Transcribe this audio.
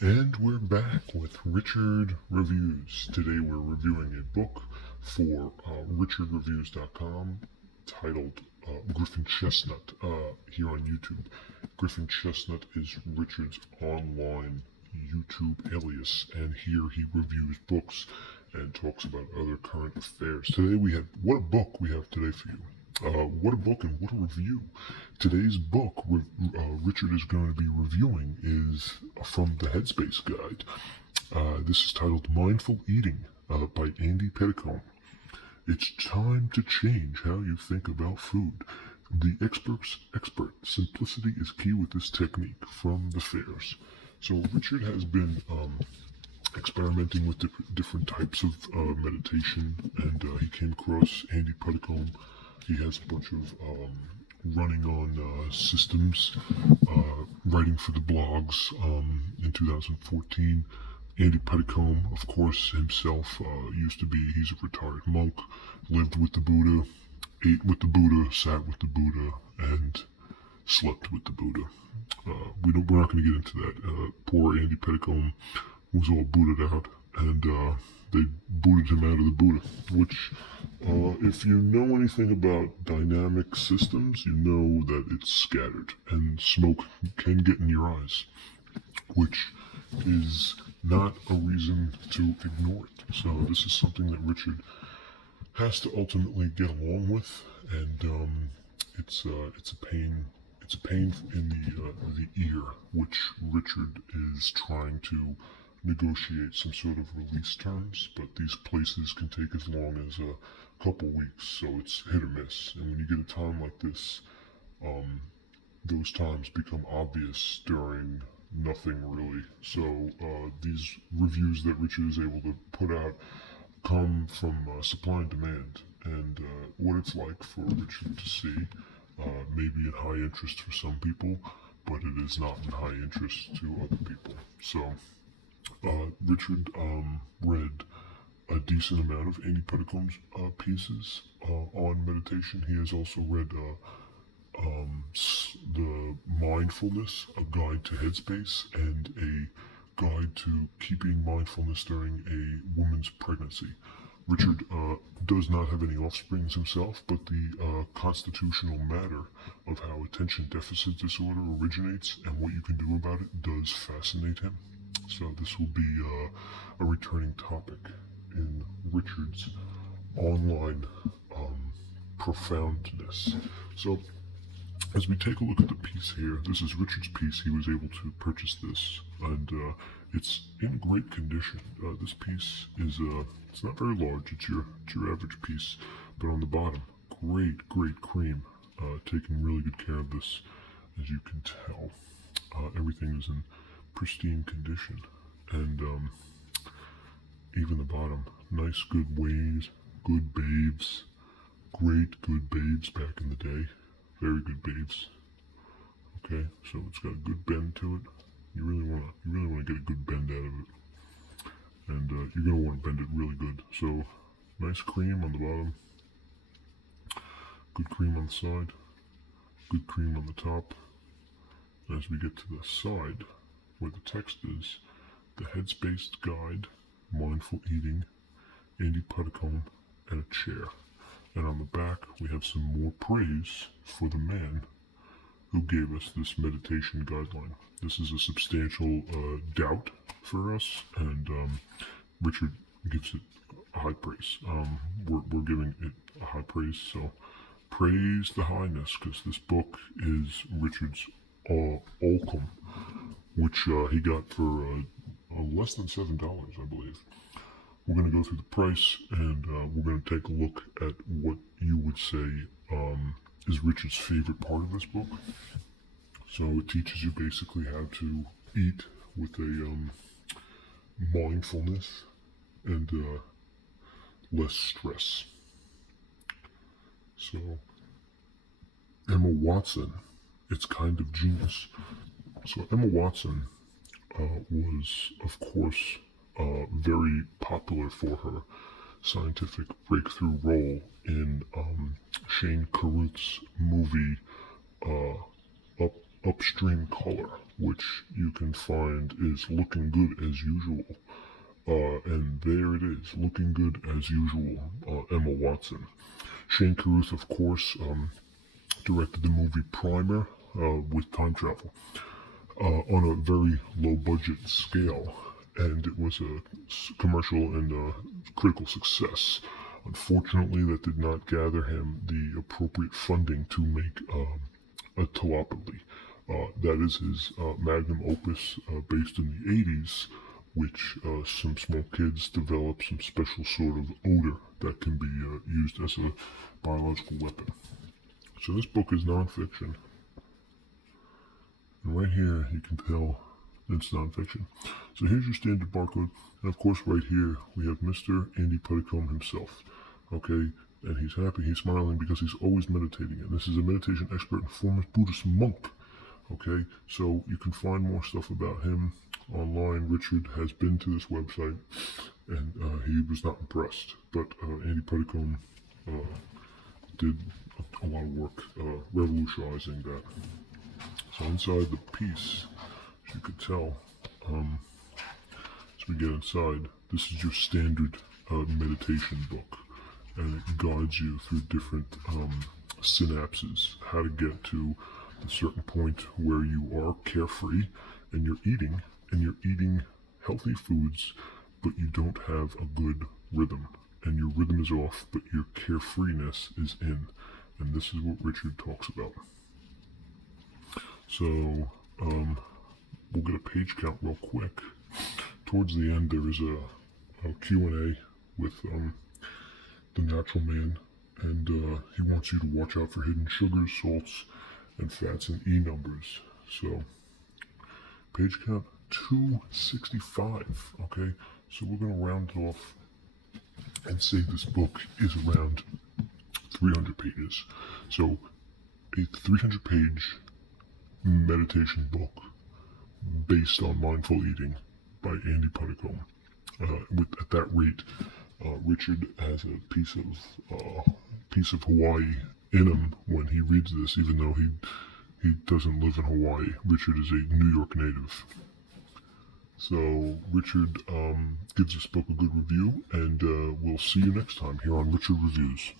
And we're back with Richard Reviews. Today we're reviewing a book for richardreviews.com titled Griffin Chestnut here on YouTube. Griffin Chestnut is Richard's online YouTube alias, and here he reviews books and talks about other current affairs. Today what a book we have today for you. What a book and what a review. Today's book Richard is going to be reviewing is from the Headspace Guide. This is titled Mindful Eating by Andy Puddicombe. It's time to change how you think about food. The expert's expert. Simplicity is key with this technique from the fairs. So Richard has been experimenting with different types of meditation, and he came across Andy Puddicombe. He has a bunch of running on systems, writing for the blogs in 2014. Andy Puddicombe, of course, himself he's a retired monk, lived with the Buddha, ate with the Buddha, sat with the Buddha, and slept with the Buddha. We're not going to get into that. Poor Andy Puddicombe was all booted out, and they booted him out of the Buddha, which, if you know anything about dynamic systems, you know that it's scattered, and smoke can get in your eyes, which is not a reason to ignore it. So this is something that Richard has to ultimately get along with, and it's a pain. It's a pain in the ear, which Richard is trying to negotiate some sort of release terms, but these places can take as long as a couple weeks, so it's hit or miss. And when you get a time like this, those times become obvious during nothing really. So these reviews that Richard is able to put out come from supply and demand, and what it's like for Richard to see, maybe in high interest for some people, but it is not in high interest to other people. So Richard read a decent amount of Andy Puddicombe's pieces on meditation. He has also read the Mindfulness, a guide to headspace, and a guide to keeping mindfulness during a woman's pregnancy. Richard does not have any offsprings himself, but the constitutional matter of how attention deficit disorder originates and what you can do about it does fascinate him. So this will be a returning topic in Richard's online profoundness. So as we take a look at the piece here, this is Richard's piece. He was able to purchase this, and it's in great condition. This piece is it's not very large. It's your average piece, but on the bottom, great cream. Taking really good care of this, as you can tell. Everything is in pristine condition, and even the bottom, nice, good ways, good babes, great good babes back in the day. Very good babes. Okay, so it's got a good bend to it. You really want to get a good bend out of it, and you're gonna want to bend it really good. So, nice cream on the bottom, good cream on the side, good cream on the top. As we get to the side, where the text is, the Headspace Guide, Mindful Eating, Andy Puddicombe, and a chair. And on the back, we have some more praise for the man who gave us this meditation guideline. This is a substantial doubt for us, and Richard gives it a high praise. We're giving it a high praise, so praise the highness, because this book is Richard's Oldcom, which he got for less than $7, I believe. We're going to go through the price, and we're going to take a look at what you would say is Richard's favorite part of this book. So it teaches you basically how to eat with a mindfulness and less stress. So Emma Watson, it's kind of genius. So Emma Watson was, of course, very popular for her scientific breakthrough role in Shane Carruth's movie Upstream Color. which you can find is Looking Good as Usual. And there it is, Looking Good as Usual, Emma Watson. Shane Carruth, of course, directed the movie Primer with time travel on a very low budget scale, and it was a commercial and critical success. Unfortunately, that did not gather him the appropriate funding to make a telepathy. That is his magnum opus based in the 80s, which some small kids develop some special sort of odor that can be used as a biological weapon. So this book is nonfiction. And right here you can tell it's nonfiction. So here's your standard barcode. And of course right here we have Mr. Andy Puddicombe himself. Okay, and he's happy, he's smiling because he's always meditating. And this is a meditation expert and former Buddhist monk. Okay, so you can find more stuff about him online. Richard has been to this website and he was not impressed. But Andy Puddicombe did a lot of work revolutionizing that. So inside the piece, as you could tell, as we get inside, this is your standard meditation book, and it guides you through different synapses, how to get to a certain point where you are carefree and you're eating healthy foods, but you don't have a good rhythm, and your rhythm is off, but your carefreeness is in, and this is what Richard talks about. So, we'll get a page count real quick. Towards the end, there is a Q&A with the natural man, and he wants you to watch out for hidden sugars, salts, and fats, and E numbers. So, page count 265, okay? So we're going to round it off and say this book is around 300 pages. So, a 300-page meditation book based on mindful eating by Andy Puddicombe. At that rate, Richard has a piece of Hawaii in him when he reads this, even though he doesn't live in Hawaii. Richard is a New York native. So Richard gives this book a good review, and we'll see you next time here on Richard Reviews.